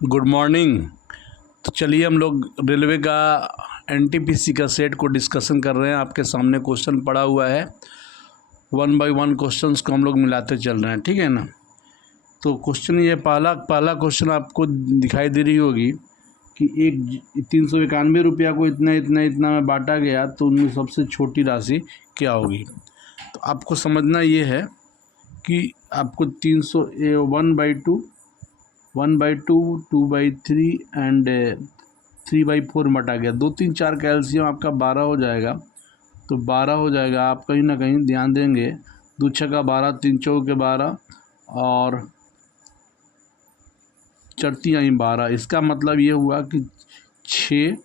Good morning. तो चलिए हम लोग रेलवे का एनटीपीसी का सेट को डिस्कशन कर रहे हैं। आपके सामने क्वेश्चन पड़ा हुआ है, 1 बाय 1 क्वेश्चंस को हम लोग मिलाते चल रहे हैं, ठीक है ना। तो क्वेश्चन ये पहला क्वेश्चन आपको दिखाई दे रही होगी कि एक 391 रुपया को इतना इतना इतना में बांटा गया, तो उनमें सबसे छोटी राशि क्या होगी। तो आपको समझना ये है कि आपको 1/2, 2/3 एंड 3/4 बटा गया। 2 3 4 का एलसीएम आपका 12 हो जाएगा। तो 12 हो जाएगा। आप कहीं ना कहीं ध्यान देंगे, 2 छक्का 12, 3 चौके 12 और 4 तिहाई 12। इसका मतलब ये हुआ कि 6,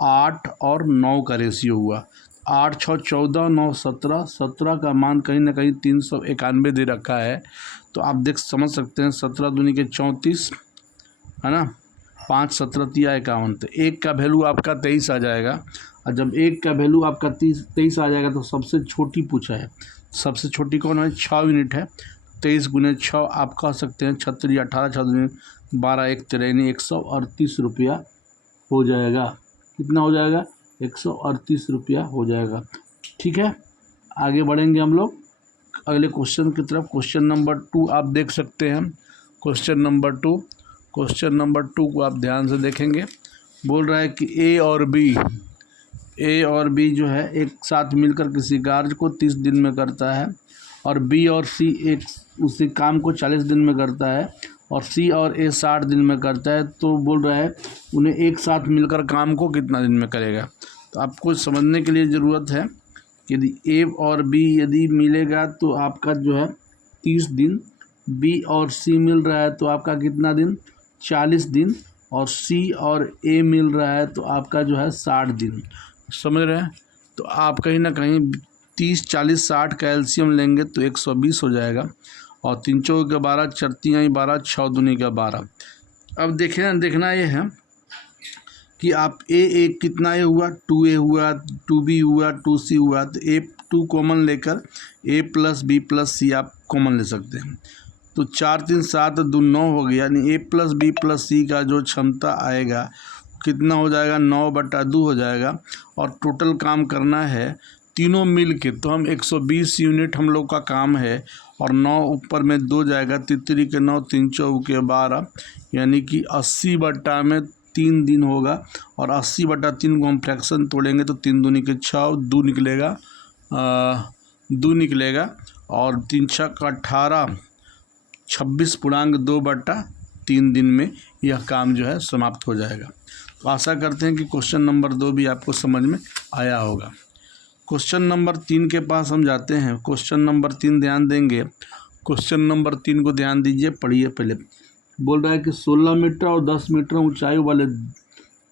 8 और 9 का रेशियो हुआ। 8 6 14, 9 17, 17 का मान कहीं ना कहीं 391 दे रखा है। तो आप समझ सकते हैं, 17 दूनी के 34 है ना, 5 17 तिया 51। तो 1 का वैल्यू आपका 23 आ जाएगा। और जब 1 का वैल्यू आपका 23 आ जाएगा तो सबसे छोटी पूछा है। सबसे छोटी कौन है? 6 यूनिट है। 23 गुने 6 आप कह सकते हैं 36 18 6 12 1 13 138 रुपया हो जाएगा। कितना हो जाएगा? 138 रुपया हो जाएगा। ठीक है, आगे बढ़ेंगे हम लोग अगले क्वेश्चन की तरफ। क्वेश्चन नंबर 2 आप देख सकते हैं। क्वेश्चन नंबर 2 को आप ध्यान से देखेंगे। बोल रहा है कि ए और बी जो है एक साथ मिलकर किसी कार्य को 30 दिन में करता है, और बी और सी एक उसी काम को 40 दिन में करता है, और सी और ए 60 दिन में करता है। तो बोल रहा है उन्हें एक साथ मिलकर काम को कितना दिन में करेगा। तो आपको समझने के लिए ज़रूरत है, यदि ए और बी यदि मिलेगा तो आपका जो है 30 दिन, बी और सी मिल रहा है तो आपका कितना दिन? 40 दिन, और सी और ए मिल रहा है तो आपका जो है 60 दिन। समझ रहे हैं? तो आप कहीं ना कहीं 30 40 60 का एलसीएम लेंगे तो 120 हो जाएगा, और 3 चौके के 12, 4 तिहाई 12, 6 दूनी का 12। अब देखना ये है कि आप ए कितना ए हुआ? 2a हुआ, 2b हुआ, 2c हुआ। तो ए 2 कॉमन लेकर a प्लस बी प्लस सी आप कॉमन ले सकते हैं। तो 4 3 7 2 9 हो गया, यानी ए प्लस बी प्लस सी का जो क्षमता आएगा कितना हो जाएगा? 9/2 हो जाएगा। और टोटल काम करना है तीनों मिल के, तो हम 120 यूनिट हम लोग का काम है, और 9 ऊपर में 2 जाएगा, 3 के 9, 3 चौके 12, यानी कि 80/3 दिन होगा। और 80/3 को हम फ्रैक्शन तोड़ेंगे तो 3 दूनी के 6, 2 निकलेगा, 2 निकलेगा, और 3 6 18, 26.2/3 दिन में यह काम जो है समाप्त हो जाएगा। तो आशा करते हैं कि क्वेश्चन नंबर 2 भी आपको समझ में आया होगा। क्वेश्चन नंबर 3 के पास हम जाते हैं। क्वेश्चन नंबर 3 ध्यान देंगे। क्वेश्चन नंबर 3 को ध्यान दीजिए, पढ़िए पहले। बोल रहा है कि 16 मीटर और 10 मीटर ऊंचाई वाले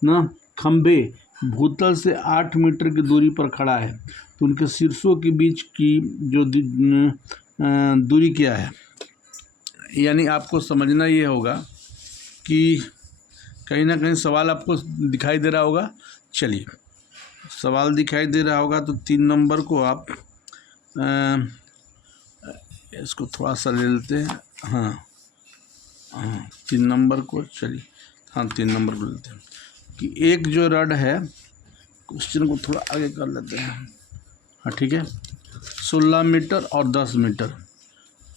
ना खंभे भूतल से 8 मीटर की दूरी पर खड़ा है, तो उनके शीर्षों के बीच की जो दूरी क्या है। यानी आपको समझना ये होगा कि कहीं ना कहीं सवाल आपको दिखाई दे रहा होगा। चलिए, सवाल दिखाई दे रहा होगा तो 3 नंबर को आप इसको थोड़ा सा ले लेते हैं। हाँ 3 नंबर को, चलिए हाँ 3 नंबर को लेते हैं कि एक जो रड है, क्वेश्चन को थोड़ा आगे कर लेते हैं। हाँ ठीक है, 16 मीटर और 10 मीटर।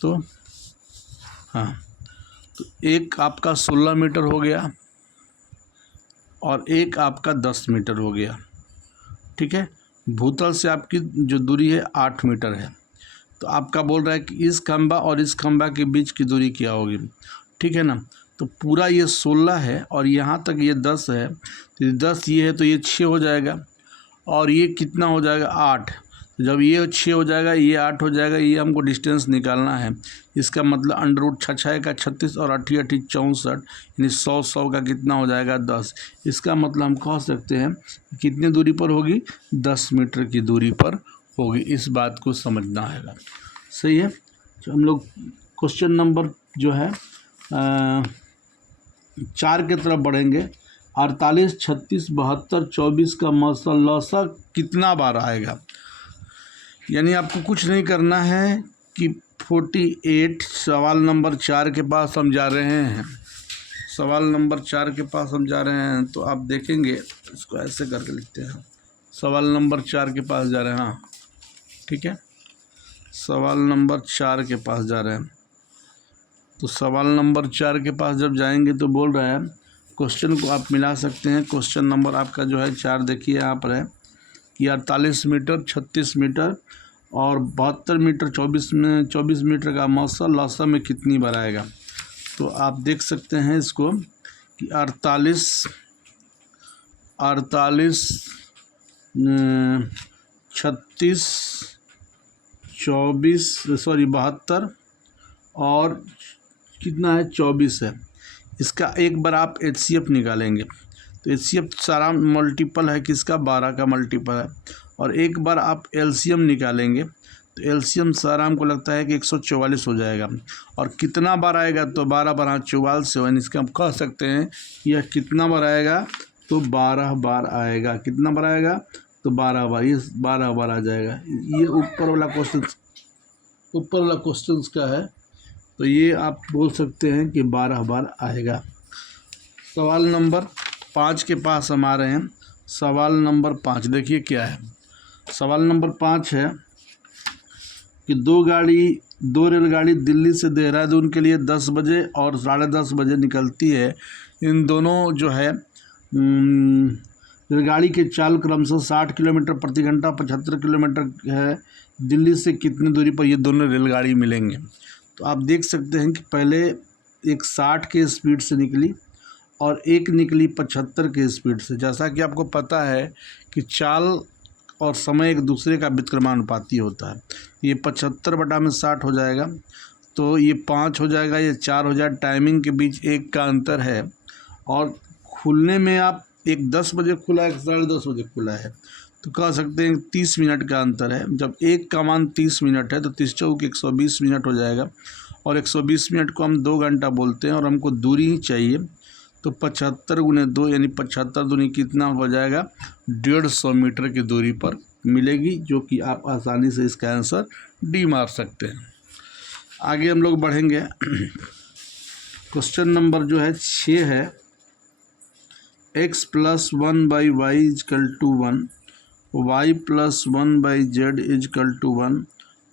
तो हाँ, तो एक आपका 16 मीटर हो गया और एक आपका 10 मीटर हो गया। ठीक है, भूतल से आपकी जो दूरी है 8 मीटर है। तो आपका बोल रहा है कि इस खंभा और इस खंभा के बीच की दूरी क्या होगी। ठीक है ना, तो पूरा ये 16 है और यहाँ तक ये 10 है, तो 10 ये है तो ये 6 हो जाएगा, और ये कितना हो जाएगा? 8। तो जब ये 6 हो जाएगा, ये 8 हो जाएगा, ये हमको डिस्टेंस निकालना है। इसका मतलब अंडर रूट 6 का 36 और 8 8 64, यानी 100 100 का कितना हो जाएगा? 10। इसका मतलब हम कह सकते हैं कितनी दूरी पर होगी? 10 मीटर की दूरी पर होगी। इस बात को समझना आएगा। सही है। तो हम लोग क्वेश्चन नंबर जो है 4 की तरफ बढ़ेंगे। 48 36 72 24 का लसा कितना बार आएगा। यानी आपको कुछ नहीं करना है कि 48 सवाल नंबर 4 के पास हम जा रहे हैं। सवाल नंबर 4 के पास हम जा रहे हैं, तो आप देखेंगे इसको ऐसे करके लिखते हैं। सवाल नंबर 4 के पास जा रहे हैं, हाँ ठीक है, सवाल नंबर 4 के पास जा रहे हैं। तो सवाल नंबर 4 के पास जब जाएंगे तो बोल रहा है क्वेश्चन को आप मिला सकते हैं। क्वेश्चन नंबर आपका जो है 4 देखिए यहाँ पर है कि 48 मीटर 36 मीटर और 72 मीटर 24 मीटर का मौसम लौसम में कितनी बार आएगा। तो आप देख सकते हैं इसको कि 48 36 72 और कितना है 24 है। इसका एक बार आप HCF निकालेंगे तो HCF सारा मल्टीपल है किसका, 12 का मल्टीपल है। और एक बार आप LCM निकालेंगे तो LCM सारा हमको लगता है कि 144 हो जाएगा। और कितना बार आएगा, तो 12 बार 44 हो, इसका हम कह सकते हैं यह कितना बार आएगा, तो 12 बार आएगा। कितना बार आएगा, तो 12 बार, ये 12 बार आ जाएगा। ये ऊपर वाला क्वेश्चन का है, तो ये आप बोल सकते हैं कि 12 बार आएगा। सवाल नंबर 5 के पास हम आ रहे हैं। सवाल नंबर 5 देखिए क्या है। सवाल नंबर 5 है कि दो रेलगाड़ी दिल्ली से देहरादून के लिए 10 बजे और 10:30 बजे निकलती है। इन दोनों जो है रेलगाड़ी के चाल क्रमशः 60 किलोमीटर प्रति घंटा 75 किलोमीटर है। दिल्ली से कितनी दूरी पर ये दोनों रेलगाड़ी मिलेंगे। तो आप देख सकते हैं कि पहले एक 60 के स्पीड से निकली और एक निकली 75 के स्पीड से। जैसा कि आपको पता है कि चाल और समय एक दूसरे का व्युत्क्रमानुपाती होता है। ये 75/60 हो जाएगा, तो ये 5 हो जाएगा, ये 4 हो जाएगा। टाइमिंग के बीच 1 का अंतर है। और खुलने में आप एक 10 बजे खुला है, 10:30 बजे खुला है, तो कह सकते हैं 30 मिनट का अंतर है। जब एक का मान 30 मिनट है तो 30 चौक 120 मिनट हो जाएगा। और 120 मिनट को हम 2 घंटा बोलते हैं और हमको दूरी ही चाहिए, तो 75 × 2 यानी 75 दूनी कितना हो जाएगा, 150 मीटर की दूरी पर मिलेगी, जो कि आप आसानी से इसका आंसर डी मार सकते हैं। आगे हम लोग बढ़ेंगे। क्वेश्चन नंबर जो है 6 है, x + 1/y = 1, y + 1/z = 1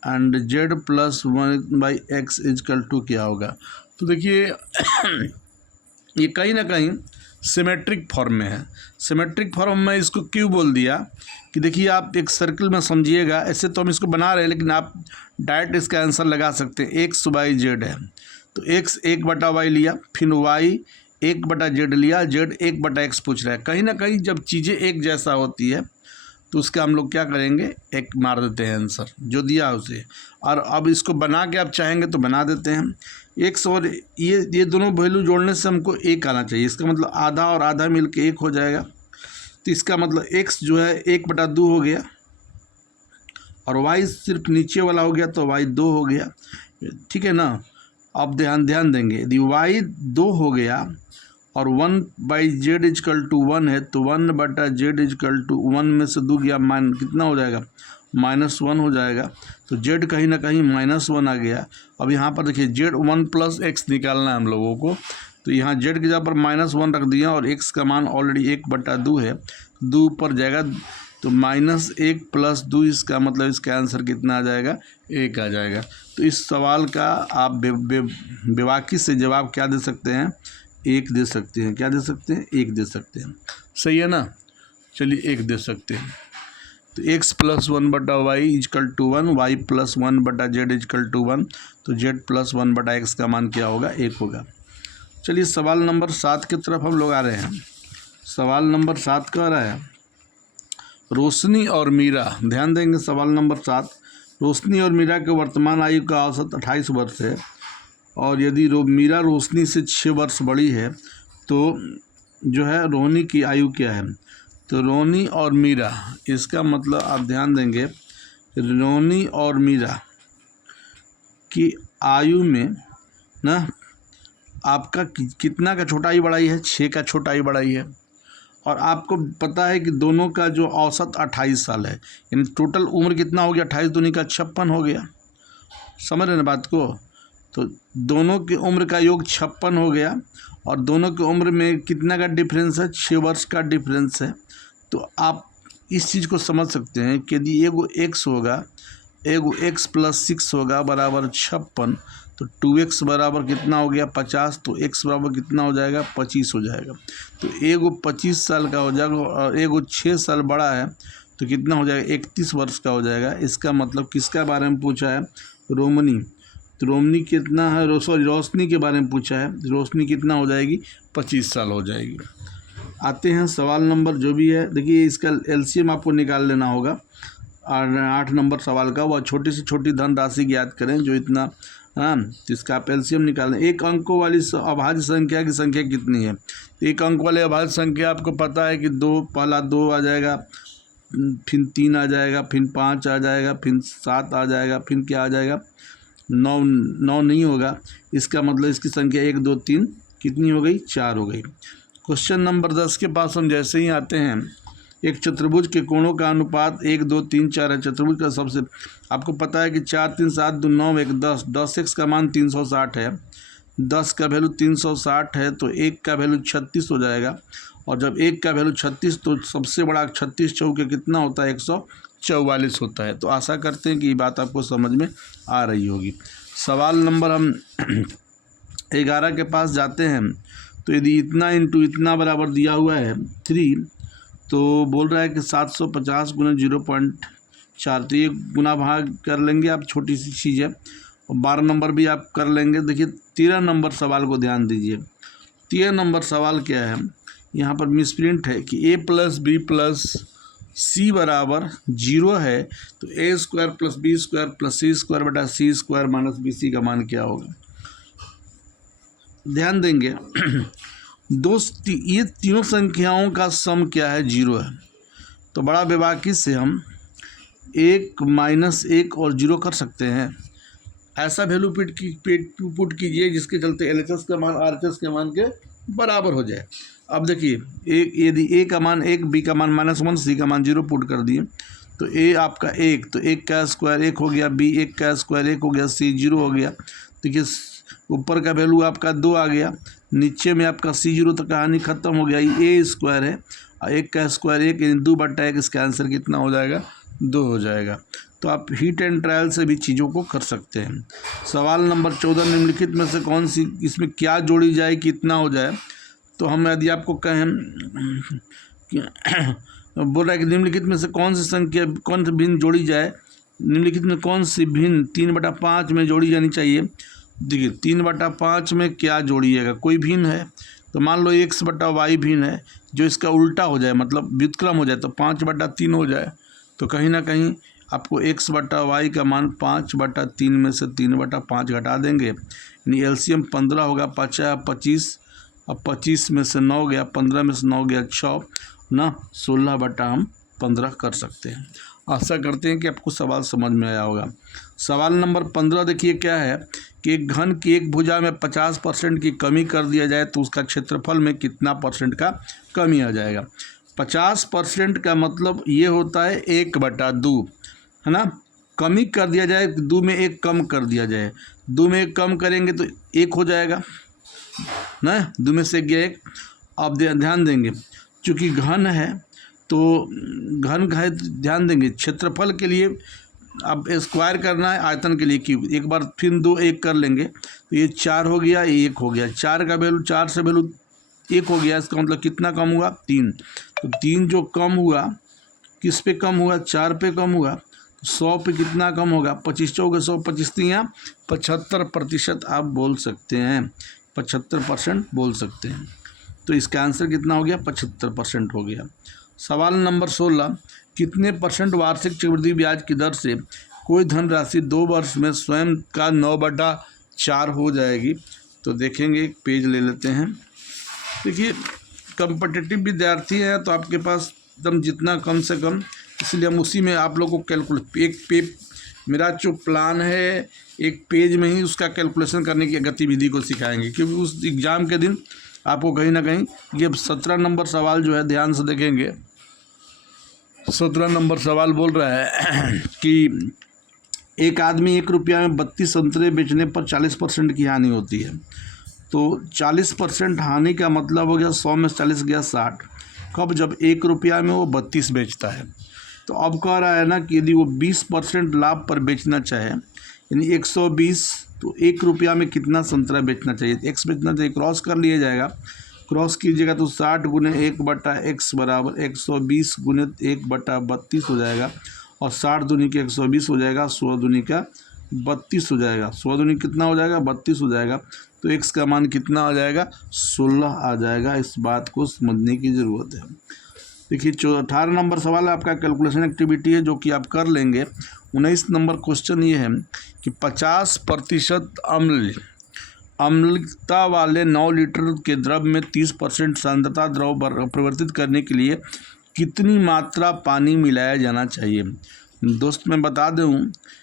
and z + 1/x = क्या होगा। तो देखिए ये कहीं ना कहीं सिमेट्रिक फॉर्म में है। सिमेट्रिक फॉर्म में इसको क्यों बोल दिया कि देखिए आप एक सर्कल में समझिएगा। ऐसे तो हम इसको बना रहे हैं, लेकिन आप डायरेक्ट इसका आंसर लगा सकते हैं। x, y, z है, तो x 1/y लिया, फिर y 1/z लिया, z 1/x पूछ रहा है। कहीं ना कहीं जब चीज़ें एक जैसा होती है तो उसका हम लोग क्या करेंगे, एक मार देते हैं आंसर जो दिया उसे। और अब इसको बना के आप चाहेंगे तो बना देते हैं। एक्स और ये दोनों वैल्यू जोड़ने से हमको 1 आना चाहिए। इसका मतलब आधा और आधा मिल के 1 हो जाएगा। तो इसका मतलब x जो है 1/2 हो गया और y सिर्फ नीचे वाला हो गया, तो y 2 हो गया। ठीक है ना। अब ध्यान देंगे, यदि y 2 हो गया और 1/z = 1 है, तो 1/z = 1 में से 2 गया, मान कितना हो जाएगा, -1 हो जाएगा। तो z कहीं ना कहीं -1 आ गया। अब यहाँ पर देखिए z 1 + x निकालना है हम लोगों को, तो यहाँ z की जगह पर -1 रख दिया और x का मान ऑलरेडी 1/2 है, 2 ऊपर जाएगा, तो -1 + 2, इसका मतलब इसका आंसर कितना आ जाएगा, 1 आ जाएगा। तो इस सवाल का आप बेबाकी से जवाब क्या दे सकते हैं, 1 दे सकते हैं। क्या दे सकते हैं, 1 दे सकते हैं। सही है ना। चलिए 1 दे सकते हैं। तो x + 1/y = 1, y + 1/z = 1, तो z + 1/x का मान क्या होगा, 1 होगा। चलिए सवाल नंबर 7 की तरफ हम लोग आ रहे हैं। सवाल नंबर 7 कह रहा है रोशनी और मीरा। ध्यान देंगे, सवाल नंबर 7, रोशनी और मीरा के वर्तमान आयु का औसत 28 वर्ष है और यदि मीरा रोशनी से 6 वर्ष बड़ी है तो जो है रोहिणी की आयु क्या है। तो रोहिणी और मीरा, इसका मतलब आप ध्यान देंगे, रोहिणी और मीरा की आयु में ना आपका कितना का छोटाई बढ़ाई है, 6 का छोटाई बढ़ाई है। और आपको पता है कि दोनों का जो औसत 28 साल है, यानी टोटल उम्र कितना हो गया, 28 दूनी का 56 हो गया। समझ रहे ना बात को। तो दोनों की उम्र का योग 56 हो गया और दोनों की उम्र में कितना का डिफरेंस है, 6 वर्ष का डिफरेंस है। तो आप इस चीज़ को समझ सकते हैं कि यदि एगो x होगा, एगो x + 6 होगा बराबर 56, तो 2x बराबर कितना हो गया 50, तो x बराबर कितना हो जाएगा 25 हो जाएगा। तो एगो 25 साल का हो जाएगा और एगो 6 साल बड़ा है, तो कितना हो जाएगा 31 वर्ष का हो जाएगा। इसका मतलब किसका बारे में पूछा है, रोमनी। तो रोमनी कितना है, सॉरी रोशनी के बारे में पूछा है, रोशनी कितना हो जाएगी 25 साल हो जाएगी। आते हैं सवाल नंबर जो भी है, देखिए इसका एलसीएम आपको निकाल लेना होगा और 8 नंबर सवाल का, वह छोटी से छोटी धनराशि ज्ञात करें जो इतना, हाँ, तो इसका आप एलसीएम निकालें। एक अंकों वाली अभाज्य संख्या की संख्या कितनी है, तो एक अंक वाले अभाज्य संख्या आपको पता है कि 2, पहला 2 आ जाएगा, फिर 3 आ जाएगा, फिर 5 आ जाएगा, फिर 7 आ जाएगा, फिर क्या आ जाएगा 9 नहीं होगा। इसका मतलब इसकी संख्या 1 2 3 कितनी हो गई, 4 हो गई। क्वेश्चन नंबर 10 के पास हम जैसे ही आते हैं, एक चतुर्भुज के कोणों का अनुपात 1 2 3 4 है। चतुर्भुज का सबसे, आपको पता है कि 4 3 7 2 9 1 10, 10x का मान 360 है, 10 का वैल्यू 360 है, तो 1 का वैल्यू 36 हो जाएगा। और जब 1 का वैल्यू 36, तो सबसे बड़ा 36 चौके कितना होता है 144 होता है। तो आशा करते हैं कि ये बात आपको समझ में आ रही होगी। सवाल नंबर हम 11 के पास जाते हैं। तो यदि इतना इंटू इतना बराबर दिया हुआ है 3, तो बोल रहा है कि 750 गुना 0.4, तो ये गुना भाग कर लेंगे आप, छोटी सी चीज़ है। और 12 नंबर भी आप कर लेंगे। देखिए 13 नंबर सवाल को ध्यान दीजिए। 13 नंबर सवाल क्या है, यहाँ पर मिसप्रिंट है कि a + b + c बराबर 0 है, तो a² + b² + c² बटा c² - bc का मान क्या होगा। ध्यान देंगे ये तीनों संख्याओं का सम क्या है, 0 है। तो बड़ा बेबाकी से हम 1 - 1 और 0 कर सकते हैं। ऐसा वैल्यू पुट कीजिए जिसके चलते LHS का मान RHS के मान के बराबर हो जाए। अब देखिए यदि a का मान 1, b का मान -1, c का मान 0 पुट कर दिए, तो a आपका 1, तो 1 का स्क्वायर 1 हो गया, b 1 का स्क्वायर 1 हो गया, c 0 हो गया। देखिए ऊपर का वैल्यू आपका 2 आ गया, नीचे में आपका c0, तो कहानी ख़त्म हो गया। ये a² है और 1 का स्क्वायर 1, 2/1, इसका आंसर कितना हो जाएगा 2 हो जाएगा। तो आप हीट एंड ट्रायल से भी चीज़ों को कर सकते हैं। सवाल नंबर 14, निम्नलिखित में से कौन सी, इसमें क्या जोड़ी जाए कितना हो जाए। तो हम यदि आपको कहें बोल रहा है कि निम्नलिखित में से कौन सी संख्या, कौन सी भिन्न जोड़ी जाए, निम्नलिखित में कौन सी भिन्न 3/5 में जोड़ी जानी चाहिए। देखिए 3/5 में क्या जोड़िएगा, कोई भिन्न है तो मान लो x/y भिन्न है, जो इसका उल्टा हो जाए, मतलब व्युत्क्रम हो जाए, तो 5/3 हो जाए। तो कहीं ना कहीं आपको x/y का मान 5/3 में से 3/5 घटा देंगे, यानी एलसीएम 15 होगा, 25, अब 25 में से 9 गया, 15 में से 9 गया 6 ना, 16/15 कर सकते हैं। आशा करते हैं कि आपको सवाल समझ में आया होगा। सवाल नंबर 15 देखिए क्या है कि एक घन की एक भुजा में 50% की कमी कर दिया जाए तो उसका क्षेत्रफल में कितना % का कमी आ जाएगा। 50% का मतलब ये होता है 1/2, है ना। कमी कर दिया जाए, 2 में 1 कम कर दिया जाए, 2 में 1 कम करेंगे तो 1 हो जाएगा ना, 2 में से 1 गया 1। अब ध्यान देंगे चूँकि घन है, तो घन का है, ध्यान देंगे क्षेत्रफल के लिए अब स्क्वायर करना है, आयतन के लिए क्यूब, एक बार फिर 2 1 कर लेंगे, तो ये 4 हो गया, ये 1 हो गया, 4 का वैल्यू 4 से वैल्यू 1 हो गया, इसका मतलब कितना कम हुआ 3। तो 3 जो कम हुआ किस पे कम हुआ, 4 पे कम हुआ, 100 पे कितना कम होगा 25 चौके 100, 25 75% आप बोल सकते हैं, 75% बोल सकते हैं। तो इसका आंसर कितना हो गया 75% हो गया। सवाल नंबर 16, कितने % वार्षिक चक्रवृद्धि ब्याज की दर से कोई धनराशि 2 वर्ष में स्वयं का 9/4 हो जाएगी। तो देखेंगे, एक पेज ले लेते हैं। देखिए कम्पिटिटिव विद्यार्थी है तो आपके पास एकदम जितना कम से कम, इसलिए हम उसी में आप लोगों को कैलकुलेट, मेरा जो प्लान है एक पेज में ही उसका कैलकुलेशन करने की गतिविधि को सिखाएंगे, क्योंकि उस एग्ज़ाम के दिन आपको कहीं ना कहीं ये 17 नंबर सवाल जो है ध्यान से देखेंगे। 17 नंबर सवाल बोल रहा है कि एक आदमी 1 रुपया में 32 संतरे बेचने पर 40% की हानि होती है। तो 40% हानि का मतलब हो गया 100 में 40 गया 60। कब? जब 1 रुपया में वो 32 बेचता है। तो अब कह रहा है ना कि यदि वो 20% लाभ पर बेचना चाहे, यानी 120, तो 1 रुपया में कितना संतरा बेचना चाहिए? एक्स बेचना चाहिए। क्रॉस कर लिया जाएगा। क्रॉस कीजिएगा तो 60 गुने 1/x बराबर 120 गुने 1/32 हो जाएगा, और 60 दूनी के 120 हो जाएगा, 100 दूनी का 32 हो जाएगा। 100 दूनी कितना हो जाएगा? 32 हो जाएगा। तो x का मान कितना आ जाएगा? 16 आ जाएगा। इस बात को समझने की ज़रूरत है। देखिए 18 नंबर सवाल आपका कैलकुलेशन एक्टिविटी है, जो कि आप कर लेंगे। 19 नंबर क्वेश्चन ये है कि 50% अम्लता वाले 9 लीटर के द्रव में 30% सांद्रता द्रव परिवर्तित करने के लिए कितनी मात्रा पानी मिलाया जाना चाहिए? दोस्त मैं बता दूं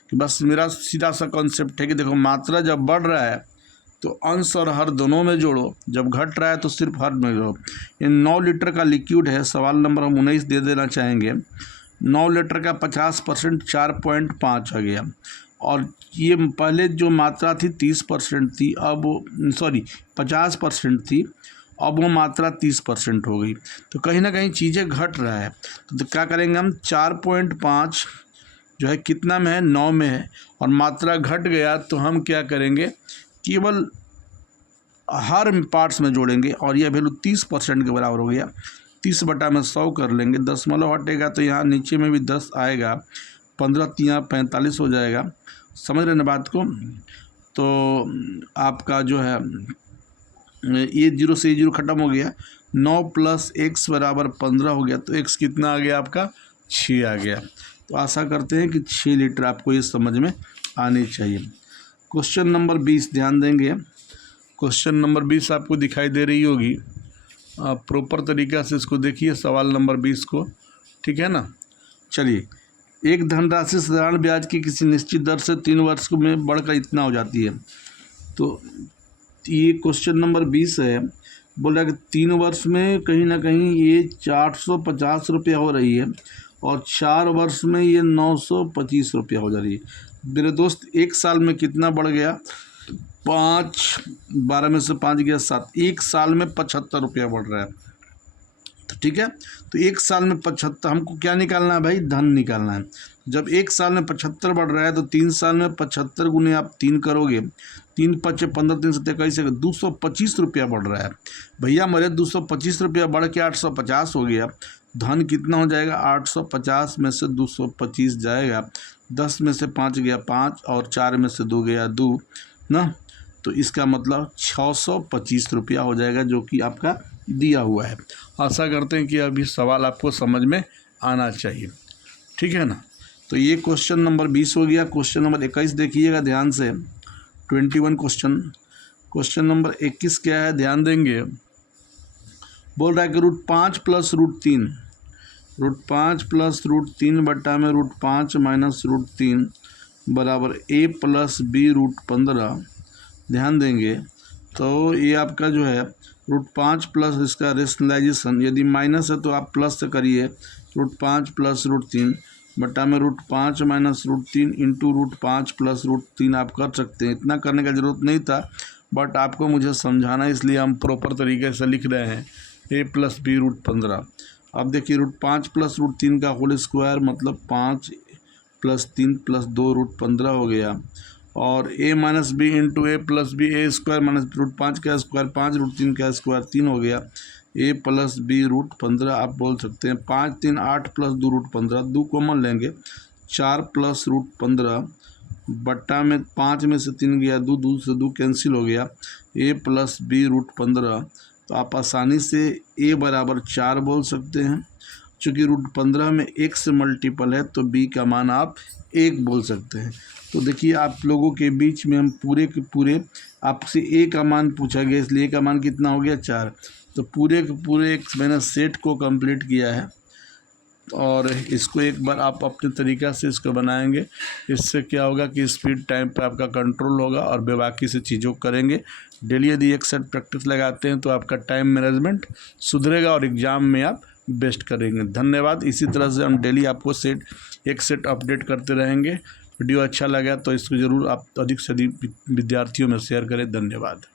कि बस मेरा सीधा सा कॉन्सेप्ट है कि देखो, मात्रा जब बढ़ रहा है तो अंश और हर दोनों में जोड़ो, जब घट रहा है तो सिर्फ हर में जोड़ो। ये 9 लीटर का लिक्विड है। सवाल नंबर हम 19 दे देना चाहेंगे। 9 लीटर का 50% 4.5 आ गया, और ये पहले जो मात्रा थी 30% थी, अब 50% थी, अब वो मात्रा 30% हो गई। तो कहीं ना कहीं चीज़ें घट रहा है। तो क्या करेंगे हम? 4.5 जो है कितना में है? 9 में है, और मात्रा घट गया तो हम क्या करेंगे? केवल हर पार्ट्स में जोड़ेंगे, और यह वैल्यू 30% के बराबर हो गया। 30/100 कर लेंगे। दशमलव हटेगा तो यहाँ नीचे में भी 10 आएगा। 15 3 45 हो जाएगा। समझ रहे ना बात को? तो आपका जो है ये 0 से 0 ख़त्म हो गया। 9 + x बराबर 15 हो गया। तो x कितना आ गया आपका? 6 आ गया। तो आशा करते हैं कि 6 लीटर आपको ये समझ में आनी चाहिए। क्वेश्चन नंबर 20 ध्यान देंगे। क्वेश्चन नंबर 20 आपको दिखाई दे रही होगी। आप प्रॉपर तरीक़ा से इसको देखिए, सवाल नंबर 20 को। ठीक है ना? चलिए, एक धनराशि साधारण ब्याज की किसी निश्चित दर से 3 वर्ष में बढ़कर इतना हो जाती है। तो ये क्वेश्चन नंबर 20 है। बोल रहा है कि 3 वर्ष में कहीं ना कहीं ये 450 रुपया हो रही है, और 4 वर्ष में ये 925 रुपया हो जा रही है। मेरे दोस्त, 1 साल में कितना बढ़ गया? 5, 12 में से 5 गया 7। 1 साल में 75 रुपया बढ़ रहा है। तो ठीक है, तो 1 साल में 75, हमको क्या निकालना है भाई? धन निकालना है। जब 1 साल में 75 बढ़ रहा है तो 3 साल में 75 गुने आप 3 करोगे, 3 × 5 = 15, 3 × 7 = 21, 225 रुपया बढ़ रहा है भैया मेरे। 225 रुपया बढ़ के 850 हो गया। धन कितना हो जाएगा? 850 में से 225 जाएगा, 10 में से 5 गया 5, और 4 में से 2 गया 2 ना। तो इसका मतलब 625 रुपया हो जाएगा, जो कि आपका दिया हुआ है। आशा करते हैं कि अभी सवाल आपको समझ में आना चाहिए। ठीक है ना? तो ये क्वेश्चन नंबर 20 हो गया। क्वेश्चन नंबर 21 देखिएगा ध्यान से। 21 क्वेश्चन। क्वेश्चन नंबर 21 क्या है? ध्यान देंगे। बोल रहा है कि √5 + √3, √5 + √3 बटा में √5 - √3 बराबर a + b √15। ध्यान देंगे तो ये आपका जो है √5 प्लस इसका रेशनलाइजेशन, यदि माइनस है तो आप प्लस से करिए। √5 + √3 बटा में √5 - √3 इंटू √5 + √3 आप कर सकते हैं। इतना करने का ज़रूरत नहीं था, बट आपको मुझे समझाना, इसलिए हम प्रॉपर तरीके से लिख रहे हैं a + b √15। अब देखिए √5 + √3 का होल स्क्वायर मतलब 5 + 3 + 2 √15 हो गया, और a - b into a + b a² - √5 का स्क्वायर 5 √3 का स्क्वायर 3 हो गया। a + b √15 आप बोल सकते हैं। 5 3 8 + 2 √15, 2 कॉमन लेंगे, 4 + √15 बट्टा में 5 में से 3 गया 2, 2 से 2 कैंसिल हो गया, a + b √15। तो आप आसानी से a बराबर 4 बोल सकते हैं। चूँकि √15 में 1 से मल्टीपल है तो b का मान आप 1 बोल सकते हैं। तो देखिए आप लोगों के बीच में हम पूरे के पूरे आपसे a का मान पूछा गया, इसलिए a का मान कितना हो गया? 4। तो पूरे के पूरे एक मैंने सेट को कंप्लीट किया है, और इसको एक बार आप अपने तरीक़ा से इसको बनाएंगे। इससे क्या होगा कि स्पीड टाइम पर आपका कंट्रोल होगा, और बेबाकी से चीज़ों को करेंगे। डेली यदि एक सेट प्रैक्टिस लगाते हैं तो आपका टाइम मैनेजमेंट सुधरेगा, और एग्ज़ाम में आप बेस्ट करेंगे। धन्यवाद। इसी तरह से हम डेली आपको एक सेट अपडेट करते रहेंगे। वीडियो अच्छा लगा तो इसको ज़रूर आप अधिक से अधिक विद्यार्थियों में शेयर करें। धन्यवाद।